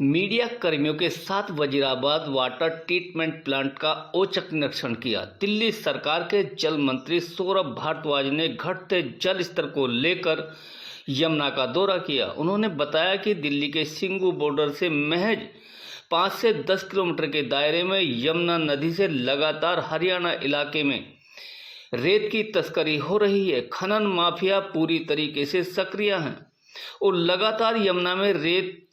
Media कर्मियों के साथ वजीराबाद वाटर ट्रीटमेंट प्लांट का औचक निरीक्षण किया। दिल्ली सरकार के जल मंत्री सौरभ भारद्वाज ने घटते जल स्तर को लेकर यमुना का दौरा किया। उन्होंने बताया कि दिल्ली के सिंगू बॉर्डर से महज 5 से 10 किलोमीटर के दायरे में यमुना नदी से लगातार हरियाणा इलाके में रेत की तस्करी हो रही है। खनन माफिया पूरी तरीके से सक्रिय हैं और लगातार यमुना में रेत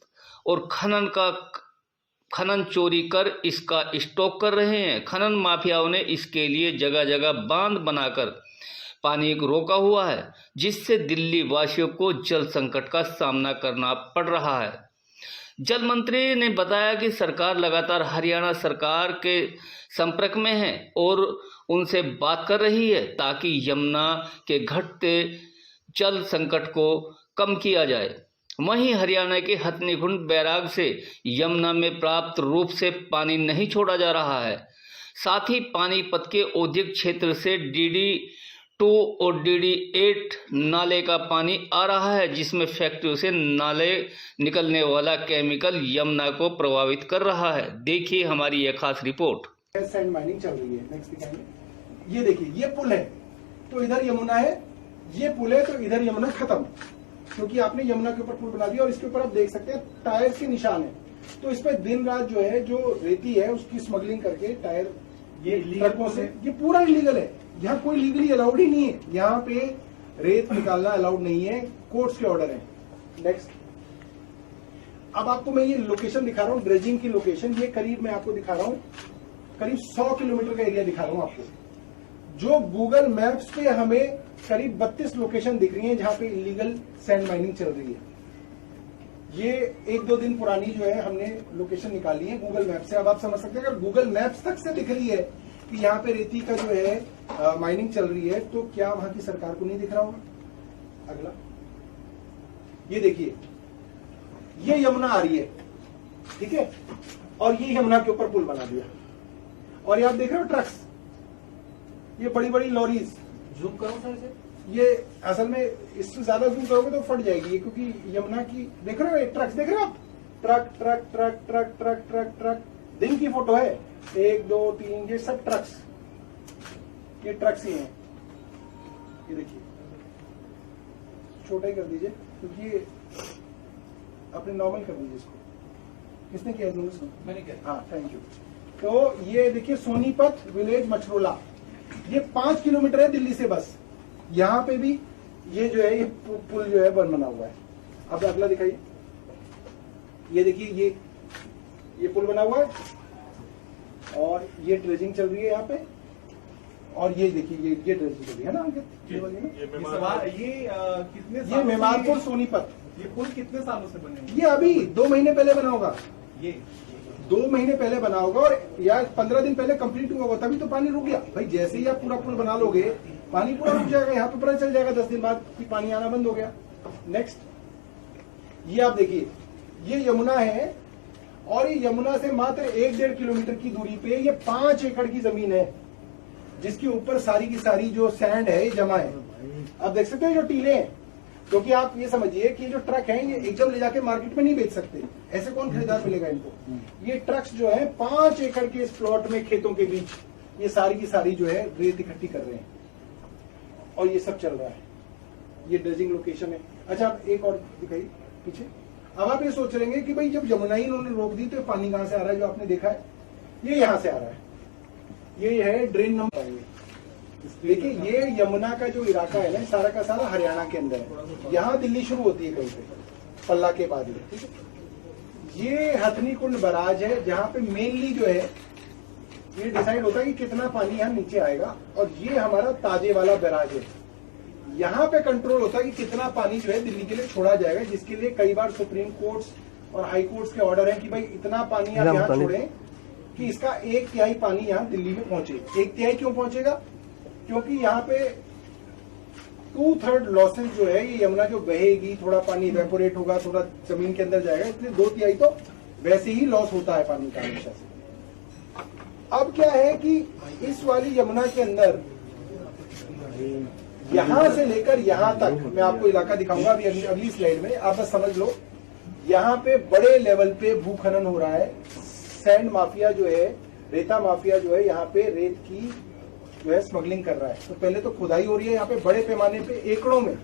और खनन चोरी कर इसका स्टॉक कर रहे हैं। खनन माफियाओं ने इसके लिए जगह जगह बांध बनाकर पानी को रोका हुआ है, जिससे दिल्ली वासियों को जल संकट का सामना करना पड़ रहा है। जल मंत्री ने बताया कि सरकार लगातार हरियाणा सरकार के संपर्क में है और उनसे बात कर रही है ताकि यमुना के घटते जल संकट को कम किया जाए। वहीं हरियाणा के हथनीकुंड बैराग से यमुना में पर्याप्त रूप से पानी नहीं छोड़ा जा रहा है। साथ ही पानीपत के औद्योगिक क्षेत्र से DD2 और DD8 नाले का पानी आ रहा है, जिसमें फैक्ट्रियों से नाले निकलने वाला केमिकल यमुना को प्रभावित कर रहा है। देखिए हमारी यह खास रिपोर्ट। सैंड माइनिंग चल रही है। नेक्स्ट दिखाएंगे। ये देखिए, ये पुल है तो इधर यमुना है, ये पुल है तो इधर यमुना खत्म, क्योंकि आपने यमुना के ऊपर पुल बना दिया। और इसके ऊपर आप देख सकते हैं टायर के निशान है, तो इस पे दिन रात जो है जो रेती है उसकी स्मगलिंग करके टायर ये ट्रकों से, ये पूरा इलीगल है। यहाँ कोई लीगली अलाउड ही नहीं है, यहाँ पे रेत निकालना अलाउड नहीं है, कोर्ट्स के ऑर्डर है। नेक्स्ट, अब आपको मैं ये लोकेशन दिखा रहा हूँ, ड्रेजिंग की लोकेशन। ये करीब मैं आपको दिखा रहा हूँ, करीब 100 किलोमीटर का एरिया दिखा रहा हूँ आपको, जो गूगल मैप्स पे हमें करीब 32 लोकेशन दिख रही हैं जहां पे इलीगल सैंड माइनिंग चल रही है। ये 1-2 दिन पुरानी जो है हमने लोकेशन निकाली है गूगल मैप से। अब आप समझ सकते हैं, अगर गूगल मैप्स तक से दिख रही है कि यहाँ पे रेती का जो है माइनिंग चल रही है, तो क्या वहां की सरकार को नहीं दिख रहा होगा? अगला, ये देखिए, ये यमुना आ रही है, ठीक है, और ये यमुना के ऊपर पुल बना दिया। और ये आप देख रहे हो ट्रक्स, ये बड़ी बड़ी लॉरीज, जूम करो सर इसे, ये असल में इससे ज्यादा जूम करोगे तो फट जाएगी ये, क्योंकि यमुना की देख रहे हो, ये ट्रक्स देख रहे हो आप, truck truck truck truck truck truck truck, दिन की फोटो है, 1 2 3, ये सब ट्रक्स, ये ट्रक्स ही हैं। ये देखिए, छोटा ही कर दीजिए क्योंकि ये अपने नॉर्मल कर दीजिए इसको। किसने किया इसको? मैंने किया। हाँ, थैंक यू। तो ये देखिए, सोनीपत विलेज मछरोला, ये 5 किलोमीटर है दिल्ली से बस। यहाँ पे भी ये जो है ये पुल जो है बना हुआ है। अब अगला दिखाइए, ये देखिए, ये पुल बना हुआ है और ये ड्रेजिंग चल रही है यहाँ पे। और ये देखिए, ये ड्रेजिंग चल रही है ना अंकित, ये मेमारपुर सोनीपत। ये पुल कितने सालों से बने? ये अभी 2 महीने पहले बना होगा, ये 2 महीने पहले बना होगा, और या 15 दिन पहले कंप्लीट हुआ होगा, तभी तो पानी रुक गया। भाई जैसे ही आप पूरा पुल बना लोगे, पानी पूरा रुक जाएगा। यहाँ पे पता चल जाएगा 10 दिन बाद कि पानी आना बंद हो गया। नेक्स्ट, ये आप देखिए, ये यमुना है और ये यमुना से मात्र 1-1.5 किलोमीटर की दूरी पे ये 5 एकड़ की जमीन है, जिसके ऊपर सारी की सारी जो सैंड है ये जमा है। आप देख सकते हैं जो टीले हैं, क्योंकि आप ये समझिए कि जो ट्रक है ये एकदम ले जाके मार्केट में नहीं बेच सकते, ऐसे कौन खरीदार मिलेगा इनको। ये ट्रक्स जो है 5 एकड़ के इस प्लॉट में, खेतों के बीच, ये सारी की सारी जो है रेत इकट्ठी कर रहे हैं और ये सब चल रहा है। ये ड्रेजिंग लोकेशन है। अच्छा, आप एक और दिखाइए पीछे। अब आप ये सोच रहे हैं कि भाई जब यमुना ही इन्होंने रोक दी तो पानी कहां से आ रहा है? जो आपने देखा है, ये यहां से आ रहा है, ये है ड्रेन नंबर। देखिए, ये यमुना का जो इलाका है ना, सारा का सारा हरियाणा के अंदर है। यहाँ दिल्ली शुरू होती है कहीं पे, पल्ला के बाद में, ठीक है। ये हथनीकुंड बराज है, जहाँ पे मेनली जो है ये डिसाइड होता है कि कितना पानी यहाँ नीचे आएगा। और ये हमारा ताजे वाला बराज है, यहाँ पे कंट्रोल होता है कि कितना पानी जो है दिल्ली के लिए छोड़ा जाएगा, जिसके लिए कई बार सुप्रीम कोर्ट्स और हाई कोर्ट्स के ऑर्डर है कि भाई इतना पानी आप यहाँ छोड़ें कि इसका 1/3 पानी यहाँ दिल्ली में पहुंचे। 1/3 क्यों पहुंचेगा? क्योंकि यहाँ पे 2/3 लॉसेज जो है ये यमुना जो बहेगी, थोड़ा पानी इवेपोरेट होगा, थोड़ा जमीन के अंदर जाएगा, इसलिए 2/3 तो वैसे ही लॉस होता है पानी का हमेशा से। अब क्या है कि इस वाली यमुना के अंदर यहां से लेकर यहां तक, मैं आपको इलाका दिखाऊंगा अभी अगली स्लाइड में, आप बस समझ लो। यहाँ पे बड़े लेवल पे भू खनन हो रहा है। सैंड माफिया जो है, रेता माफिया जो है, यहाँ पे रेत की जो है स्मगलिंग कर रहा है। तो पहले तो खुदाई हो रही है यहाँ पे बड़े पैमाने पे, एकड़ों में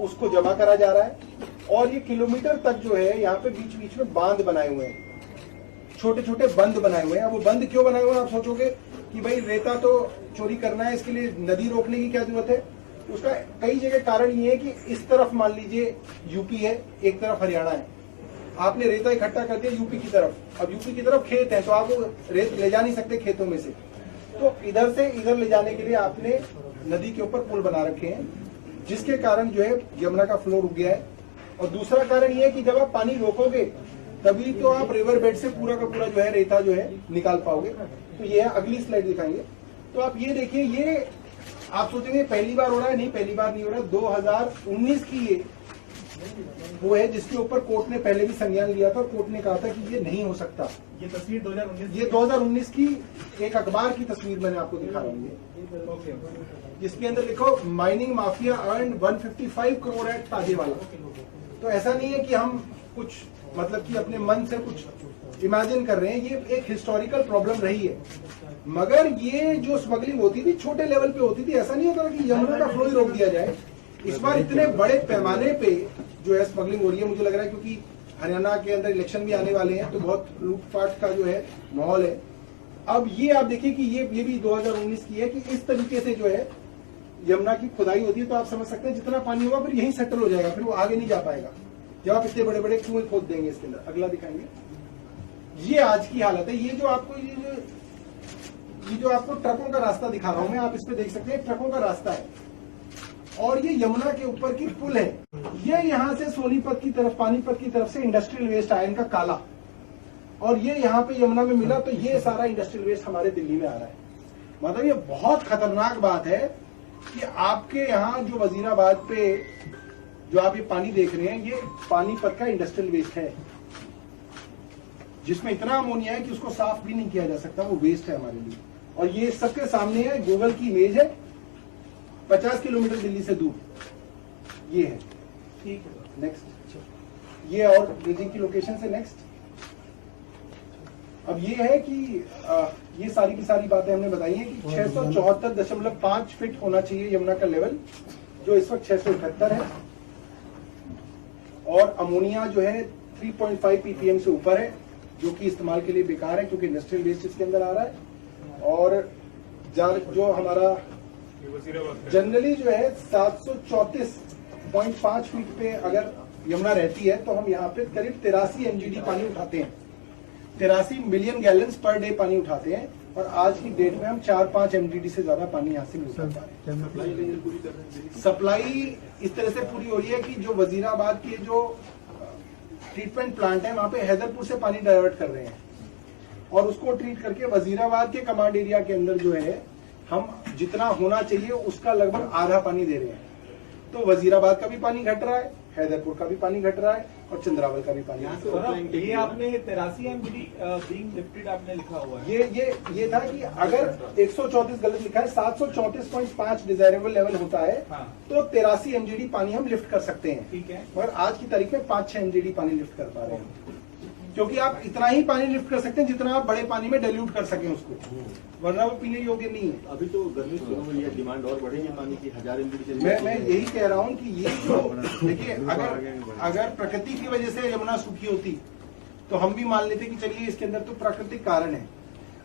उसको जमा करा जा रहा है। और ये किलोमीटर तक जो है यहाँ पे बीच बीच में बांध बनाए हुए हैं, छोटे छोटे बंद बनाए हुए हैं। अब वो बंद क्यों बनाए हुए हैं? आप सोचोगे कि भाई रेता तो चोरी करना है, इसके लिए नदी रोकने की क्या जरूरत है? उसका कई जगह कारण ये है कि इस तरफ मान लीजिए यूपी है, एक तरफ हरियाणा है, आपने रेता इकट्ठा कर दिया यूपी की तरफ, अब यूपी की तरफ खेत है तो आप वो रेत ले जा नहीं सकते खेतों में से, तो इधर से इधर ले जाने के लिए आपने नदी के ऊपर पुल बना रखे हैं, जिसके कारण जो है यमुना का फ्लो रुक गया है। और दूसरा कारण ये है कि जब आप पानी रोकोगे तभी तो आप रिवर बेड से पूरा का पूरा जो है रेता जो है निकाल पाओगे। तो ये है, अगली स्लाइड दिखाएंगे। तो आप ये देखिए, ये आप सोचेंगे पहली बार हो रहा है, नहीं पहली बार नहीं हो रहा। 2019 की ये वो है जिसके ऊपर कोर्ट ने पहले भी संज्ञान लिया था और कोर्ट ने कहा था कि ये नहीं हो सकता। ये तस्वीर 2019 ये 2019 की एक अखबार की तस्वीर मैंने आपको दिखा रहा हूँ, ओके जिसके अंदर लिखो mining mafia earn 155 crore at Tajewala. तो ऐसा नहीं है कि हम कुछ मतलब कि अपने मन से कुछ इमेजिन कर रहे हैं, ये एक हिस्टोरिकल प्रॉब्लम रही है। मगर ये जो स्मगलिंग होती थी छोटे लेवल पे होती थी, ऐसा नहीं होता था कि यमुना का फ्लो ही रोक दिया जाए। इस बार इतने बड़े पैमाने पे जो है स्मगलिंग हो रही है, मुझे लग रहा है क्योंकि हरियाणा के अंदर इलेक्शन भी आने वाले हैं तो बहुत लूटपाट का जो है माहौल है। अब ये आप देखिए कि ये भी 2019 की है कि इस तरीके से जो है यमुना की खुदाई होती है, तो आप समझ सकते हैं जितना पानी होगा फिर यहीं सेटल हो जाएगा, फिर वो आगे नहीं जा पाएगा जब आप इतने बड़े बड़े कुएं खोद देंगे इसके अंदर। अगला दिखाएंगे, ये आज की हालत है। ये जो आपको ट्रकों का रास्ता दिखा रहा हूं मैं, आप इस पे देख सकते हैं ट्रकों का रास्ता है और ये यमुना के ऊपर की पुल है। ये यहाँ से सोनीपत की तरफ, पानीपत की तरफ से इंडस्ट्रियल वेस्ट आया इनका काला, और ये यहाँ पे यमुना में मिला, तो ये सारा इंडस्ट्रियल वेस्ट हमारे दिल्ली में आ रहा है। मतलब ये बहुत खतरनाक बात है कि आपके यहाँ जो वजीराबाद पे जो आप ये पानी देख रहे हैं, ये पानीपत का इंडस्ट्रियल वेस्ट है, जिसमें इतना अमोनिया है कि उसको साफ भी नहीं किया जा सकता, वो वेस्ट है हमारे लिए। और ये सबके सामने है, गूगल की इमेज है, 50 किलोमीटर दिल्ली से दूर ये है। ठीक है, नेक्स्ट, ये और बीजिंग की लोकेशन से नेक्स्ट। अब ये है कि ये सारी की सारी बातें हमने बताई हैं कि 674.5 फीट होना चाहिए यमुना का लेवल, जो इस वक्त 678 है। और अमोनिया जो है 3.5 ppm से ऊपर है, जो कि इस्तेमाल के लिए बेकार है क्योंकि इंडस्ट्रियल वेस्ट इसके अंदर आ रहा है। और जो हमारा जनरली जो है 734.5 फीट पे अगर यमुना रहती है तो हम यहाँ पे करीब 83 MGD पानी उठाते हैं, 83 मिलियन गैलन्स पर डे पानी उठाते हैं। और आज की डेट में हम 4-5 MGD से ज्यादा पानी यहाँ से नहीं उठा पा रहे। सप्लाई इस तरह से पूरी हो रही है कि जो वजीराबाद के जो ट्रीटमेंट प्लांट है वहां पे हैदरपुर से पानी डाइवर्ट कर रहे हैं और उसको ट्रीट करके वजीराबाद के कमांड एरिया के अंदर जो है हम जितना होना चाहिए उसका लगभग आधा पानी दे रहे हैं। तो वजीराबाद का भी पानी घट रहा है, हैदरपुर का भी पानी घट रहा है और चंद्रावल का भी पानी घट रहा है। ये आपने 83 MGD बीइंग लिफ्टेड आपने लिखा हुआ है। ये था कि अगर 134 गलत लिखा है, 734.5 डिजायरेबल लेवल होता है, हाँ। तो 83 MGD पानी हम लिफ्ट कर सकते हैं। ठीक है, मगर आज की तारीख में 5-6 MGD पानी लिफ्ट कर पा रहे हैं, क्योंकि आप इतना ही पानी लिफ्ट कर सकते हैं जितना आप बड़े पानी में डाइल्यूट कर सकें उसको, वरना वो पीने योग्य नहीं है। अभी तो गर्मी शुरू हुई है, डिमांड और बढ़ेगी पानी की 1000 MGD से। मैं यही कह रहा हूँ कि ये जो देखिए, अगर प्रकृति की वजह से यमुना सूखी होती तो हम भी मान लेते कि चलिए इसके अंदर तो प्राकृतिक कारण है,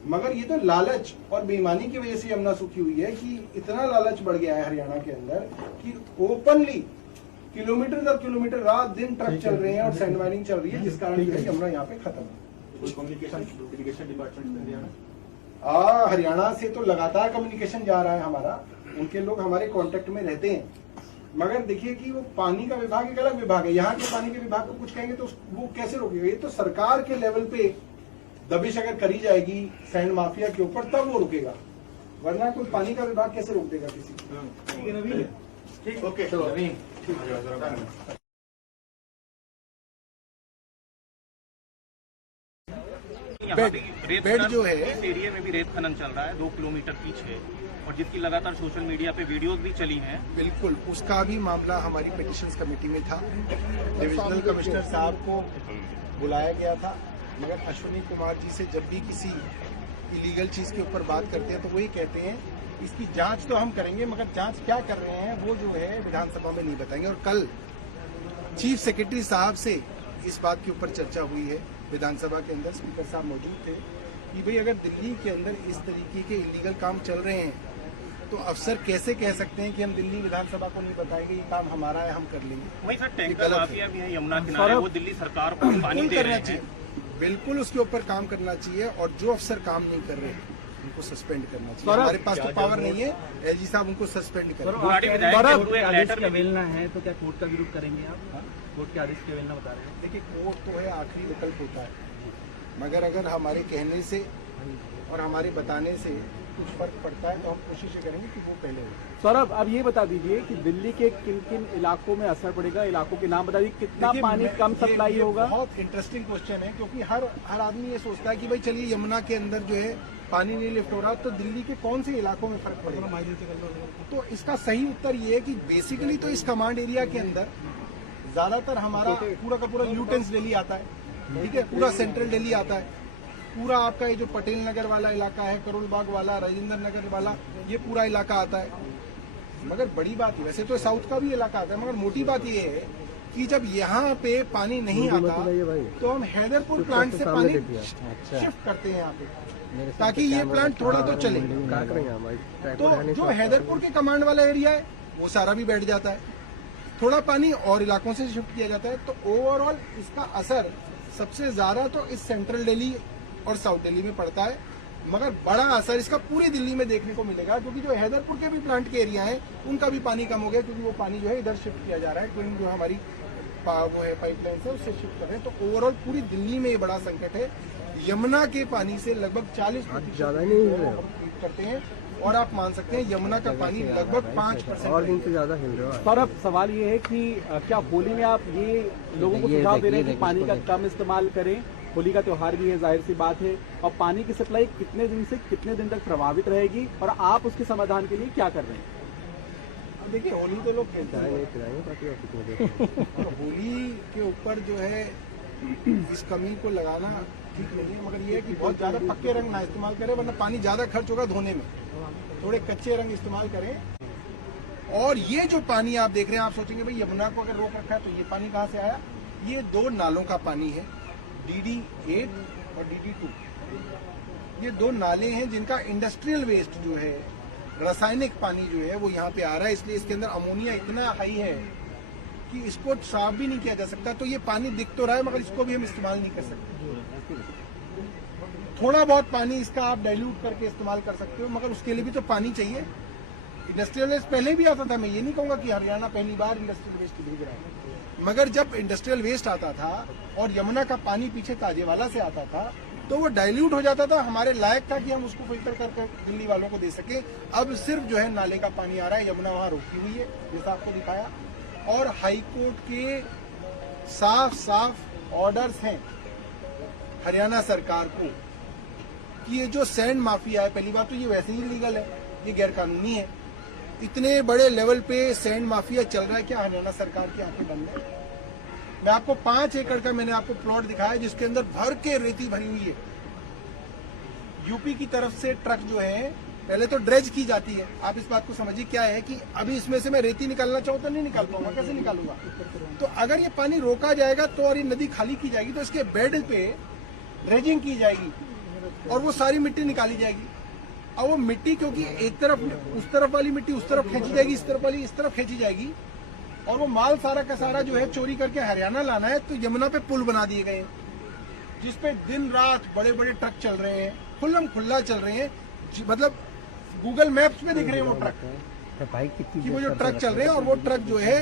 मगर ये तो लालच और बेईमानी की वजह से यमुना सूखी हुई है कि इतना लालच बढ़ गया है हरियाणा के अंदर कि ओपनली किलोमीटर दर किलोमीटर रात दिन ट्रक चल रहे हैं और सैंड माइनिंग चल रही है, जिस कारण जो है यमुना यहाँ पे खत्म है। Communication irrigation department Haryana Haryana से तो लगातार कम्युनिकेशन जा रहा है हमारा, उनके लोग हमारे कांटेक्ट में रहते हैं। मगर देखिए कि वो पानी का विभाग एक अलग विभाग है, यहाँ के पानी के विभाग को कुछ कहेंगे तो वो कैसे रोकेगा? ये तो सरकार के लेवल पे दबिश अगर करी जाएगी सैंड माफिया के ऊपर तब वो रुकेगा, वरना कोई पानी का विभाग कैसे रोक देगा किसी को? ठीक, ओके यहाँ पे रेत बेड खनन, जो है इस एरिया में भी रेत खनन चल रहा है 2 किलोमीटर पीछे। और जिसकी लगातार सोशल मीडिया पे वीडियोस भी चली हैं। बिल्कुल, उसका भी मामला हमारी पिटिशंस कमेटी में था। डिविजनल कमिश्नर साहब को बुलाया गया था, मगर अश्विनी कुमार जी से जब भी किसी इलीगल चीज के ऊपर बात करते हैं तो वही कहते हैं इसकी जांच तो हम करेंगे, मगर जांच क्या कर रहे हैं वो जो है विधानसभा में नहीं बताएंगे। और कल चीफ सेक्रेटरी साहब से इस बात के ऊपर चर्चा हुई है विधानसभा के अंदर, स्पीकर साहब मौजूद थे, कि भाई अगर दिल्ली के अंदर इस तरीके के इलीगल काम चल रहे हैं तो अफसर कैसे कह सकते हैं कि हम दिल्ली विधानसभा को नहीं बताएंगे, ये काम हमारा है, हम कर लेंगे। वहीं सर टैंकर माफिया भी है यमुना किनारे, वो दिल्ली सरकार को पानी दे रहे हैं। बिल्कुल उसके ऊपर काम करना चाहिए, और जो अफसर काम नहीं कर रहे उनको सस्पेंड करना चाहिए। हमारे पास तो पावर नहीं है, एलजी साहब उनको सस्पेंड करें। आदेश की अवहेलना है तो क्या कोर्ट का विरोध करेंगे आप? कोर्ट के आदेश की अवहेलना बता रहे हैं। देखिए, कोर्ट तो है आखिरी विकल्प होता है, मगर अगर हमारे कहने से और हमारे बताने से कुछ फर्क पड़ता है तो हम कोशिश करेंगे कि वो पहले हो। सौरभ, अब ये बता दीजिए कि दिल्ली के किन किन इलाकों में असर पड़ेगा, इलाकों के नाम बता दीजिए, कितना पानी कम सप्लाई होगा। बहुत इंटरेस्टिंग क्वेश्चन है, क्योंकि हर आदमी ये सोचता है कि भाई चलिए यमुना के अंदर जो है पानी नहीं लिफ्ट हो रहा तो दिल्ली के कौन से इलाकों में फर्क पड़ेगा। तो इसका सही उत्तर ये है कि बेसिकली तो इस कमांड एरिया के अंदर ज्यादातर हमारा पूरा का पूरा ल्यूटेंस दिल्ली आता है, ठीक है, पूरा सेंट्रल दिल्ली आता है, पूरा आपका ये जो पटेल नगर वाला इलाका है, करोल बाग वाला, राजेंद्र नगर वाला, ये पूरा इलाका आता है। मगर बड़ी बात, वैसे तो साउथ का भी इलाका आता है, मगर मोटी बात ये है कि जब यहाँ पे पानी नहीं आता तो हम हैदरपुर प्लांट से पानी शिफ्ट करते हैं यहाँ पे, ताकि ये प्लांट थोड़ा तो चले। तो जो हैदरपुर के कमांड वाला एरिया है वो सारा भी बैठ जाता है, थोड़ा पानी और इलाकों से शिफ्ट किया जाता है। तो ओवरऑल इसका असर सबसे ज्यादा तो इस सेंट्रल दिल्ली और साउथ दिल्ली में पड़ता है, मगर बड़ा असर इसका पूरी दिल्ली में देखने को मिलेगा, क्योंकि जो हैदरपुर के भी प्लांट के एरिया हैं उनका भी पानी कम हो गया, क्योंकि वो पानी जो है इधर शिफ्ट किया जा रहा है, क्योंकि जो हमारी वो है पाइपलाइन से उससे शिफ्ट कर रहे हैं। तो ओवरऑल पूरी दिल्ली में ये बड़ा संकट है। यमुना के पानी से लगभग 40% करते हैं, और आप मान सकते हैं यमुना का पानी लगभग 5% और इनसे ज्यादा हिल रहा है। सौरभ, सवाल ये है कि क्या होली में आप ये लोगों को सुझाव दे रहे हैं कि पानी का कम इस्तेमाल करें? होली का त्योहार भी है, जाहिर सी बात है, और पानी की सप्लाई कितने दिन से कितने दिन तक प्रभावित रहेगी, और आप उसके समाधान के लिए क्या कर रहे हैं? देखिए, होली तो लोग खेलते हैं, और होली के ऊपर जो है इस कमी को लगाना ठीक नहीं है, मगर ये है कि बहुत ज्यादा पक्के रंग ना इस्तेमाल करें, वरना पानी ज्यादा खर्च होगा धोने में। थोड़े कच्चे रंग इस्तेमाल करें। और ये जो पानी आप देख रहे हैं, आप सोचेंगे भाई यमुना को अगर रोक रखा है तो ये पानी कहाँ से आया? ये दो नालों का पानी है, DD8 और DD2। ये दो नाले हैं जिनका इंडस्ट्रियल वेस्ट जो है, रासायनिक पानी जो है वो यहाँ पे आ रहा है, इसलिए इसके अंदर अमोनिया इतना हाई है कि इसको साफ भी नहीं किया जा सकता। तो ये पानी दिख तो रहा है, मगर इसको भी हम इस्तेमाल नहीं कर सकते। थोड़ा बहुत पानी इसका आप डाइल्यूट करके इस्तेमाल कर सकते हो, मगर उसके लिए भी तो पानी चाहिए। इंडस्ट्रियल वेस्ट पहले भी आता था, मैं ये नहीं कहूंगा कि हरियाणा पहली बार इंडस्ट्रियल वेस्ट भेज रहा है, मगर जब इंडस्ट्रियल वेस्ट आता था और यमुना का पानी पीछे ताजेवाला से आता था तो वो डाइल्यूट हो जाता था, हमारे लायक था कि हम उसको फिल्टर करके दिल्ली वालों को दे सके। अब सिर्फ जो है नाले का पानी आ रहा है, यमुना वहां रोकी हुई है जैसा आपको दिखाया, और हाई कोर्ट के साफ साफ ऑर्डर्स हैं हरियाणा सरकार को कि ये जो सैंड माफिया है, पहली बात तो ये वैसे ही लीगल है, ये गैर कानूनी है। इतने बड़े लेवल पे सैंड माफिया चल रहा है, क्या हरियाणा सरकार की आंखें बंद है? मैं आपको 5 एकड़ का मैंने आपको प्लॉट दिखाया जिसके अंदर भर के रेती भरी हुई है। यूपी की तरफ से ट्रक जो है, पहले तो ड्रेज की जाती है। आप इस बात को समझिए, क्या है कि अभी इसमें से मैं रेती निकालना चाहूँ तो नहीं निकाल पाऊंगा, कैसे निकालूंगा? तो अगर ये पानी रोका जाएगा तो, और ये नदी खाली की जाएगी तो इसके बेड पे ड्रेजिंग की जाएगी और वो सारी मिट्टी निकाली जाएगी। और वो मिट्टी क्योंकि एक तरफ उस तरफ वाली मिट्टी उस तरफ खींची जाएगी, इस तरफ वाली इस तरफ खींची जाएगी, और वो माल सारा का सारा जो है चोरी करके हरियाणा लाना है। तो यमुना पे पुल बना दिए गए जिसपे दिन रात बड़े बड़े ट्रक चल रहे हैं, खुल्लम खुल्ला चल रहे हैं, मतलब गूगल मैप्स में दिख रहे हैं वो ट्रक कि वो जो ट्रक चल रहे हैं, और वो ट्रक जो है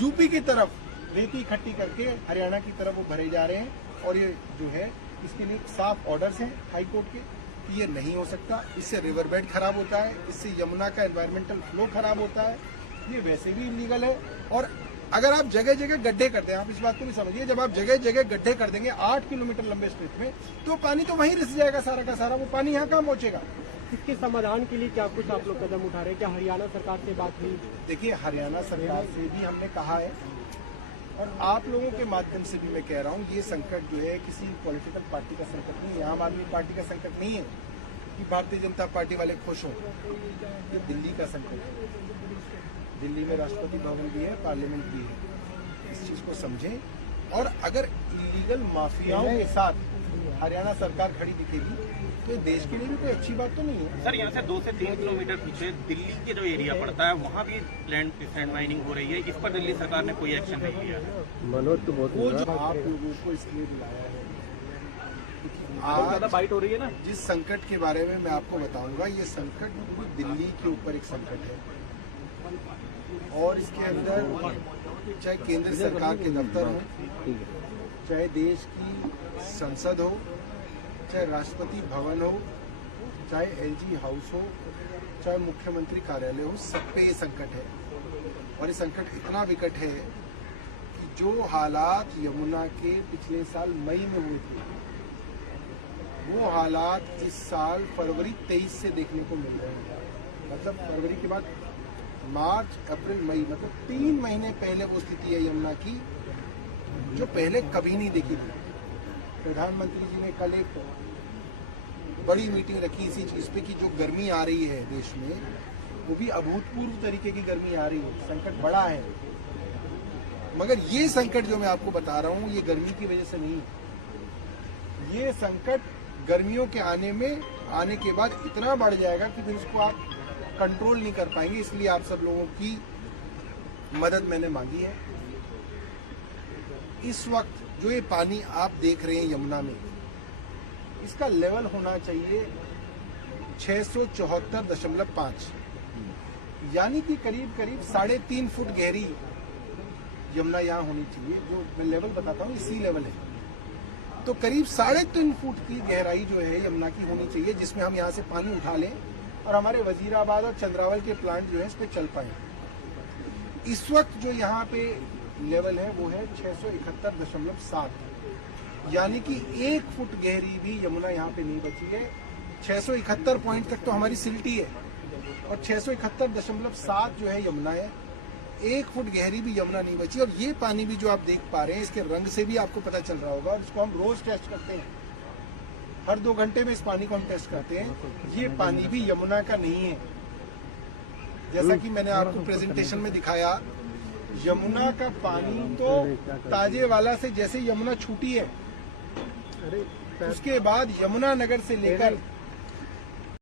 यूपी की तरफ रेती इकट्ठी करके हरियाणा की तरफ वो भरे जा रहे हैं। और ये जो है इसके लिए साफ ऑर्डर्स हैं हाई कोर्ट के कि ये नहीं हो सकता, इससे रिवर बेड खराब होता है, इससे यमुना का एनवायरमेंटल फ्लो खराब होता है, ये वैसे भी इलीगल है। और अगर आप जगह जगह गड्ढे करते हैं, आप इस बात को भी समझिए, जब आप जगह जगह गड्ढे कर देंगे 8 किलोमीटर लंबे स्ट्रेच में, तो पानी तो वहीं रिस जाएगा सारा का सारा, वो पानी यहाँ कहाँ पहुंचेगा? इसके समाधान के लिए क्या कुछ आप लोग कदम उठा रहे हैं? क्या हरियाणा सरकार से बात हुई? देखिए, हरियाणा सरकार से भी हमने कहा है और आप लोगों के माध्यम से भी मैं कह रहा हूँ, ये संकट जो है किसी पॉलिटिकल पार्टी का संकट नहीं है, आम आदमी पार्टी का संकट नहीं है कि भारतीय जनता पार्टी वाले खुश हों। ये दिल्ली का संकट है। दिल्ली में राष्ट्रपति भवन भी है, पार्लियामेंट भी है। इस चीज को समझें, और अगर इलीगल माफियाओं के साथ हरियाणा सरकार खड़ी दिखेगी तो ये देश के लिए भी कोई अच्छी बात तो नहीं है। सर, यहाँ से 2 से 3 किलोमीटर पीछे दिल्ली के जो एरिया पड़ता है वहाँ भी सैंड माइनिंग हो रही है। इस पर दिल्ली सरकार ने कोई एक्शन नहीं लिया है। वो जो आप लोगों को इसलिए बुलाया है, ज्यादा बाइट हो रही है ना। जिस संकट के बारे में मैं आपको बताऊंगा, ये संकट पूरी दिल्ली के ऊपर एक संकट है, और इसके अंदर चाहे केंद्र सरकार के दफ्तर हो, चाहे देश की संसद हो, चाहे राष्ट्रपति भवन हो, चाहे एलजी हाउस हो, चाहे मुख्यमंत्री कार्यालय हो, सब पे ये संकट है। और ये संकट इतना विकट है कि जो हालात यमुना के पिछले साल मई में हुए थे, वो हालात इस साल फरवरी 23 से देखने को मिल रहे हैं। मतलब फरवरी के बाद मार्च, अप्रैल, मई, मतलब 3 महीने पहले वो स्थिति है यमुना की जो पहले कभी नहीं देखी थी। प्रधानमंत्री जी ने कल एक बड़ी मीटिंग रखी इसी चीज पे कि जो गर्मी आ रही है देश में, वो भी अभूतपूर्व तरीके की गर्मी आ रही है, संकट बड़ा है। मगर ये संकट जो मैं आपको बता रहा हूँ, ये गर्मी की वजह से नहीं, ये संकट गर्मियों के आने के बाद इतना बढ़ जाएगा कि फिर उसको आप कंट्रोल नहीं कर पाएंगे। इसलिए आप सब लोगों की मदद मैंने मांगी है। इस वक्त जो ये पानी आप देख रहे हैं यमुना में, इसका लेवल होना चाहिए 674.5, यानी कि करीब 3.5 फुट गहरी यमुना यहाँ होनी चाहिए। जो मैं लेवल बताता हूँ, सी लेवल है, तो करीब 3.5 फुट की गहराई जो है यमुना की होनी चाहिए, जिसमें हम यहाँ से पानी उठा लें और हमारे वजीराबाद और चंद्रावल के प्लांट जो है इस पे चल पाए। इस वक्त जो यहाँ पे लेवल है वो है 671.7, यानी कि 1 फुट गहरी भी यमुना यहाँ पे नहीं बची है। 671 पॉइंट तक तो हमारी सिल्टी है, और 671.7 जो है यमुना है। 1 फुट गहरी भी यमुना नहीं बची। और ये पानी भी जो आप देख पा रहे हैं, इसके रंग से भी आपको पता चल रहा होगा, और इसको हम रोज टेस्ट करते हैं, हर 2 घंटे में इस पानी को हम टेस्ट करते हैं। ये पानी भी यमुना का नहीं है। जैसा कि मैंने आपको प्रेजेंटेशन में दिखाया, यमुना का पानी तो ताजेवाला से जैसे यमुना छूटी है, उसके बाद यमुना नगर से लेकर